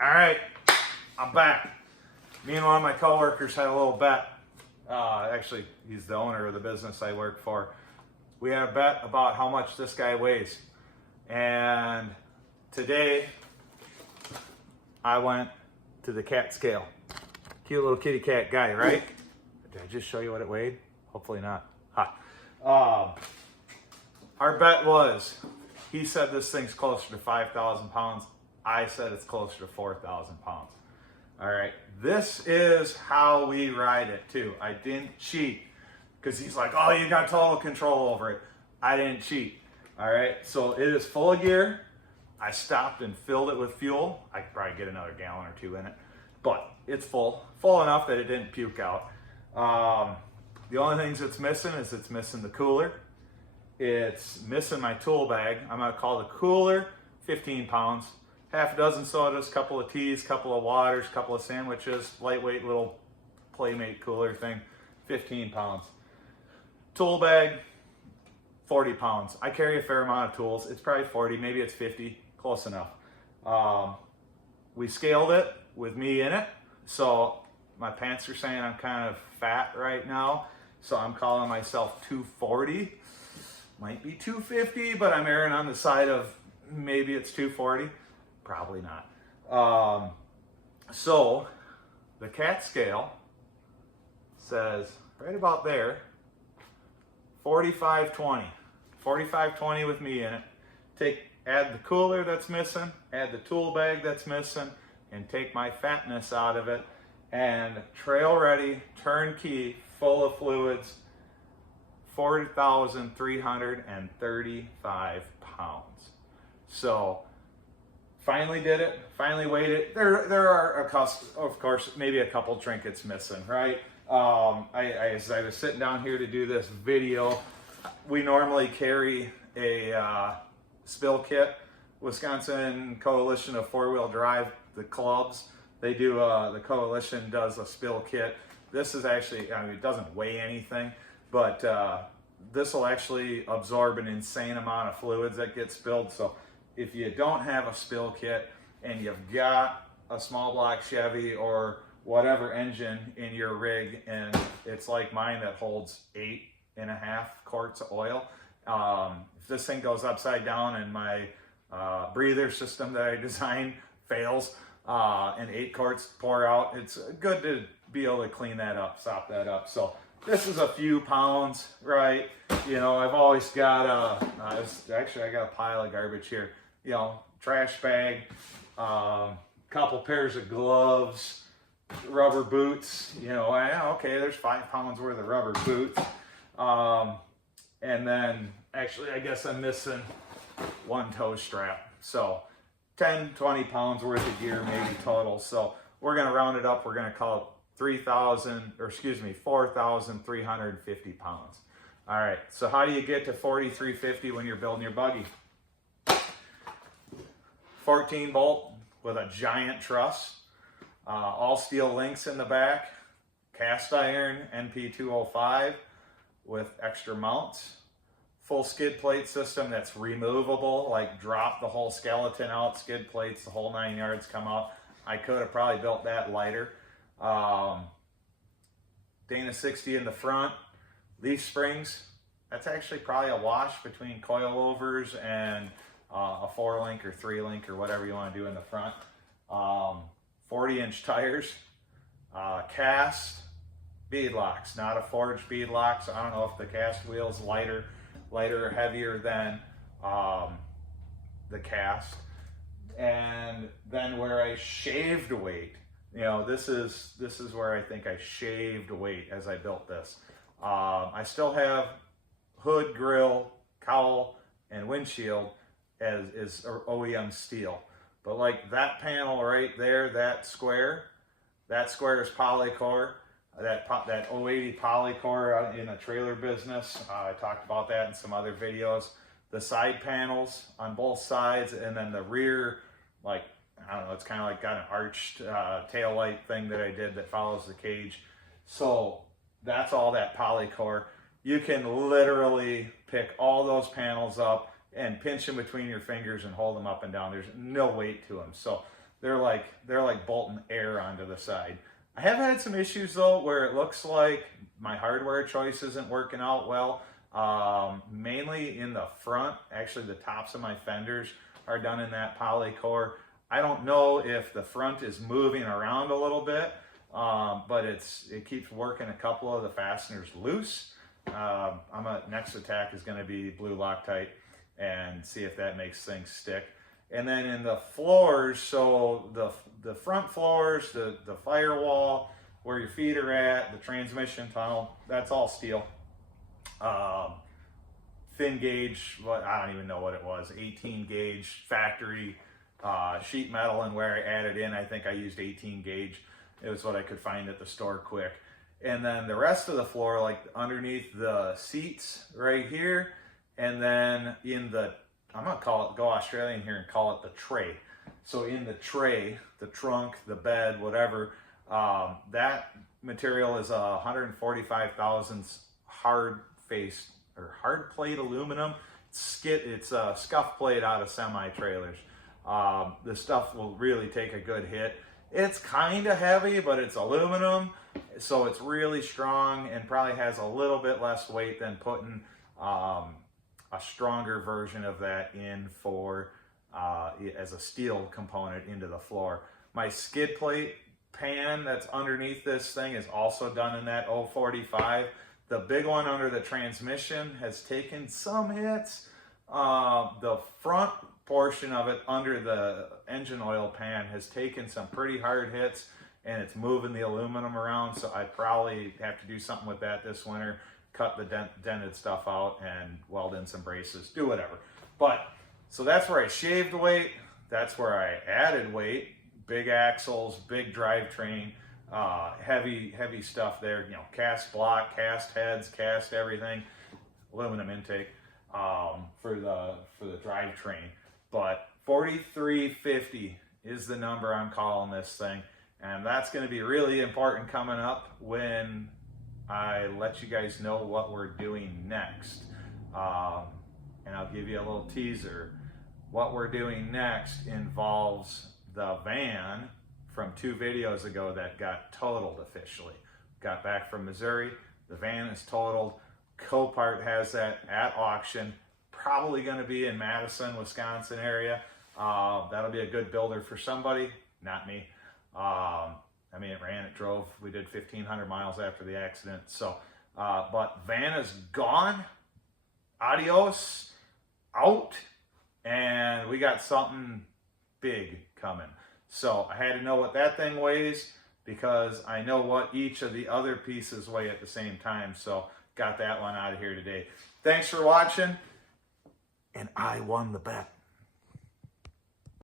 All right, I'm back. Me and one of my coworkers had a little bet. Actually, he's the owner of the business I work for. We had a bet about how much this guy weighs. And today, I went to the cat scale. Cute little kitty cat guy, right? Did I just show you what it weighed? Hopefully not. Ha. Our bet was, he said this thing's closer to 5,000 pounds. I said it's closer to 4,000 pounds. All right, this is how we ride it too. I didn't cheat because he's like, oh, you got total control over it. I didn't cheat. All right, so it is full of gear. I stopped and filled it with fuel. I could probably get another gallon or two in it, but it's full enough that it didn't puke out. The only things it's missing is it's missing the cooler. It's missing my tool bag. I'm gonna call the cooler 15 pounds. Half a dozen sodas, couple of teas, couple of waters, couple of sandwiches, lightweight little Playmate cooler thing, 15 pounds. Tool bag, 40 pounds. I carry a fair amount of tools. It's probably 40, maybe it's 50, close enough. We scaled it with me in it. So my pants are saying I'm kind of fat right now. So I'm calling myself 240. Might be 250, but I'm erring on the side of maybe it's 240. Probably not. So the cat scale says right about there, 45.20. 45.20 with me in it. Add the cooler that's missing, add the tool bag that's missing, and take my fatness out of it. And trail ready, turnkey, full of fluids, 4,335 pounds. So finally did it, finally weighed it. There are, of course, maybe a couple trinkets missing, right? As I was sitting down here to do this video, we normally carry a spill kit. Wisconsin Coalition of Four-Wheel Drive, the clubs, they do, the coalition does a spill kit. This is actually, I mean, it doesn't weigh anything, but this will actually absorb an insane amount of fluids that get spilled. So if you don't have a spill kit and you've got a small block Chevy or whatever engine in your rig, and it's like mine that holds 8.5 quarts of oil, if this thing goes upside down and my breather system that I designed fails and 8 quarts pour out, it's good to be able to clean that up, sop that up. So this is a few pounds, right? You know, I've always got actually I got a pile of garbage here. You know, trash bag, couple pairs of gloves, rubber boots. You know, okay, there's 5 pounds worth of rubber boots. And then actually, I guess I'm missing one toe strap. So 10, 20 pounds worth of gear maybe total. So we're gonna round it up. We're gonna call it 4,350 pounds. All right, so how do you get to 4,350 when you're building your buggy? 14 bolt with a giant truss, all steel links in the back, cast iron NP205 with extra mounts, full skid plate system that's removable, like drop the whole skeleton out, skid plates, the whole 9 yards come out. I could have probably built that lighter. Dana 60 in the front, leaf springs. That's actually probably a wash between coilovers and a 4-link or 3-link or whatever you want to do in the front. 40-inch tires, cast bead locks, not a forged bead lock. So I don't know if the cast wheel's lighter or heavier than the cast. And then where I shaved weight, you know, this is where I think I shaved weight as I built this. I still have hood, grill, cowl, and windshield as OEM steel. But like that panel right there, that square is polycore. That 080 polycore in the trailer business. I talked about that in some other videos. The side panels on both sides, and then the rear, like, I don't know, it's kind of like got an arched tail light thing that I did that follows the cage. So that's all that polycore. You can literally pick all those panels up and pinch them between your fingers and hold them up and down. There's no weight to them. So they're like bolting air onto the side. I have had some issues though where it looks like my hardware choice isn't working out well. Mainly in the front. Actually, the tops of my fenders are done in that polycore. I don't know if the front is moving around a little bit, but it keeps working a couple of the fasteners loose. Next attack is going to be blue Loctite and see if that makes things stick. And then in the floors, so the front floors, the firewall, where your feet are at, the transmission tunnel, that's all steel. Thin gauge, I don't even know what it was, 18 gauge factory sheet metal, and where I added in, I think I used 18 gauge. It was what I could find at the store quick. And then the rest of the floor, like underneath the seats right here, and then in the, I'm gonna go Australian here and call it the tray. So in the tray, the trunk, the bed, whatever, that material is 145 thousandths hard face or hard plate aluminum. It's a scuff plate out of semi trailers. This stuff will really take a good hit. It's kind of heavy, but it's aluminum, so it's really strong and probably has a little bit less weight than putting a stronger version of that in for as a steel component into the floor. My skid plate pan that's underneath this thing is also done in that 045. The big one under the transmission has taken some hits. The front portion of it under the engine oil pan has taken some pretty hard hits, and it's moving the aluminum around, so I probably have to do something with that this winter, cut the dented stuff out and weld in some braces, do whatever. But so that's where I shaved weight, that's where I added weight, big axles, big drivetrain, heavy stuff there, you know, cast block, cast heads, cast everything, aluminum intake for the drivetrain. But 4350 is the number I'm calling this thing, and that's going to be really important coming up when I let you guys know what we're doing next. And I'll give you a little teaser. What we're doing next involves the van from 2 videos ago that got totaled officially. Got back from Missouri, the van is totaled. Copart has that at auction. Probably going to be in Madison, Wisconsin area. That'll be a good builder for somebody, not me. I mean, it drove. We did 1,500 miles after the accident. So, but van is gone. Adios, out, and we got something big coming. So I had to know what that thing weighs because I know what each of the other pieces weigh at the same time. So got that one out of here today. Thanks for watching. And I won the bet.